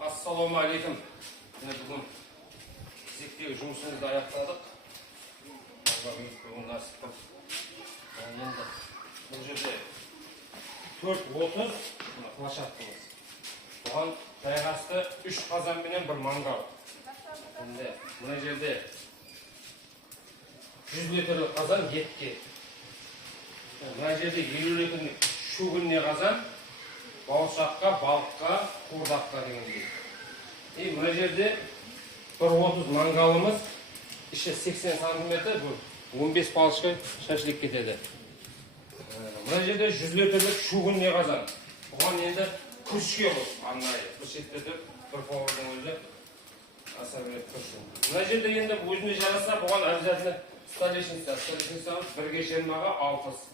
Assalomu alaykum. Bugun fizikdagi жұмысымызды аяқтадық. Allah'ımız бүгін nasip qilib. Endi bu жерде 4:30 площадкамыз. Бұған жайғасты 3 қазан менен бір мангал. Endi мына жерде 100 литрлік қазан етке. Мына жерде 50 литрлік шөгінне қазан. Балшаққа, балыққа, қуырдаққа дегендей. Мына жерде 1:30 мангалымыз, іші 80 сантиметр, 15 балшыққа шашылып кетеді. Мына жерде 100 литрлік шөгінне қазан. Бұған енді күрішке бұл, арнайы. Бір шеттерде бір повардың өзі аса беріп күрішін. Мына жерде енді өзіне жараса, бұған обязательно столешница 1 жиырмаға 60.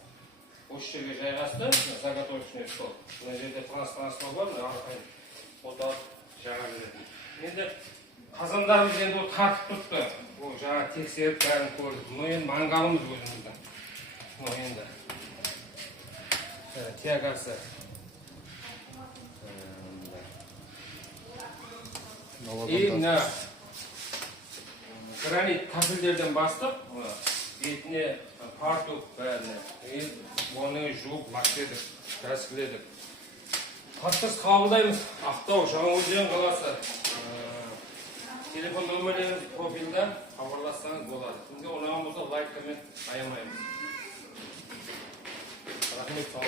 Осы жерге жайғасты, заготовочный стол. Мына жерде транспарант бар, арқайын қолдап жаға береді. Енді қазандарымыз енді тартып тұрды. Ол жаңа тексеріп бәрін көрдік. Бұл енді мангалымыз өзіміздің. Бұл енді тягасы. Мына гранит кафельдерден бастап, бетіне партук бәріне. Оны жуып, лактедік, краскіледік. Тапсырыс қабылдаймыз. Ақтау, Жаңаөзен қаласы. Телефон нөмірлеріңіз профилда хабарлассаңыз болады. Сізге ұнаған болса лайк, коммент аямаймыз. Рахмет, сау